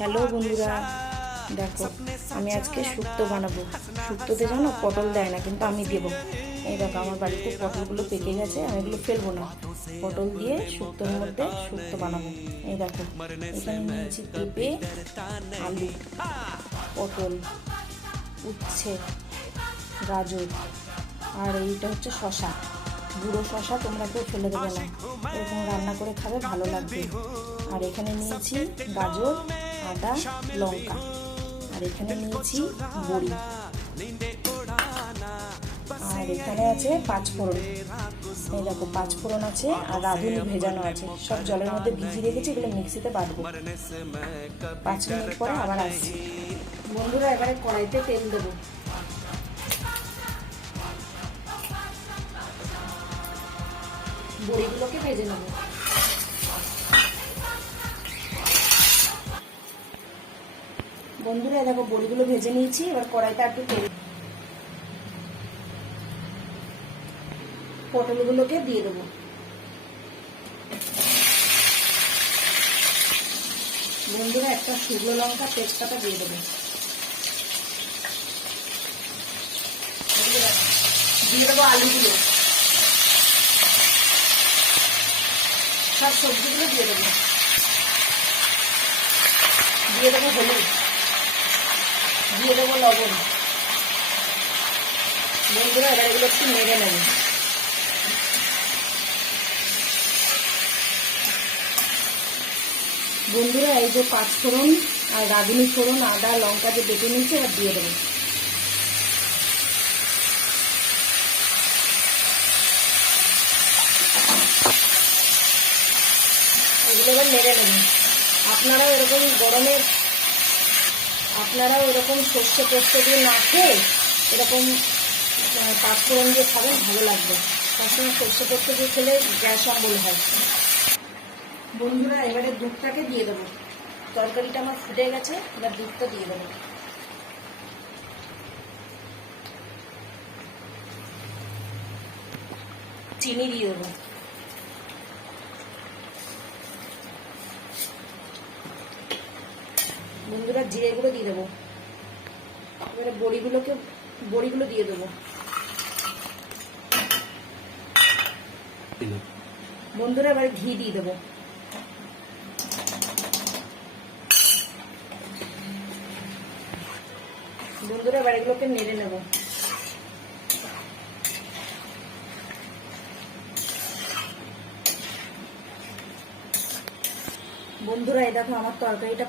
Hello বন্ধুরা, দেখো আমি আজকে শুক্তো বানাবো। শুক্তোতে জানো পটল দেয় না, কিন্তু আমি দেবো। এই দেখো আমার বাড়িতে পটলগুলো পেকে গেছে, আমি এগুলো ফেলবো না। পটল দিয়ে শুক্তোর মধ্যে শুক্তো বানাবো। এই দেখো এখানে নিয়েছি পেঁপে, আলু, পটল, উচ্ছে, গাজর, আর এইটা হচ্ছে শশা। গুঁড়ো শশা তোমরা কেউ ফেলে দেবে না, এরকম রান্না করে খাবে, ভালো লাগবে। আর এখানে নিয়েছি গাজর, আদা, লঙ্কা। আর এখানে নিয়েছি বড়ি। আর এখানে আছে পাঁচফোড়ন। এই দেখো পাঁচফোড়ন আছে, আর রাঁধুনি ভেজানো আছে। সব জলের মধ্যে ভিজিয়ে রেখেছি, এগুলো মিক্সিতে বাটবো। 5 মিনিট পরে আবার আসছি। বন্ধুরা, এবারে কড়াইতে তেল দেবো। বড়িগুলোকে ভেজে নেব। বন্ধুরা দেখো বড়িগুলো ভেজে নিয়েছি, এবার কড়াইতে একটু তেল, পটলগুলোকে দিয়ে দেবো। বন্ধুরা একটা শুকনো লঙ্কা, তেজপাতা দিয়ে দেবো। দিয়ে দেবো আলুগুলো, সব সবজিগুলো দিয়ে দেবো। দিয়ে দেবো হলুদ, দিয়ে দেবো লবণ। বন্ধুরা এবার এগুলো একটু নেড়ে নেব। বন্ধুরা এই যে পাঁচফোড়ন আর রাঁধুনি ফোড়ন, আদা লঙ্কা যে বেটে নিয়েছে, এবার দিয়ে দেবো। এগুলো এবার নেড়ে নেবেন। আপনারাও এরকম সর্ষে পোস্ত দিয়ে না খেয়ে এরকম পাঁচফোড়ন দিয়ে খাবেন, ভালো লাগবে। সবসময় সর্ষে পোস্ত দিয়ে খেলে গ্যাস অম্বল হয়। বন্ধুরা এবারে দুধটাকে দিয়ে দেবো। তরকারিটা আমার ফুটে গেছে, এবার দুধটা দিয়ে দেবো। চিনি দিয়ে দেবো। বন্ধুরা জিরে গুঁড়ো দিয়ে দেবো। এবারে বড়িগুলো দিয়ে দেবো। বন্ধুরা এবারে ঘি দিয়ে দেবো। বন্ধুরা এবার এগুলোকে নেড়ে নেব। বন্ধুরা এই দেখো আমার তরকারিটা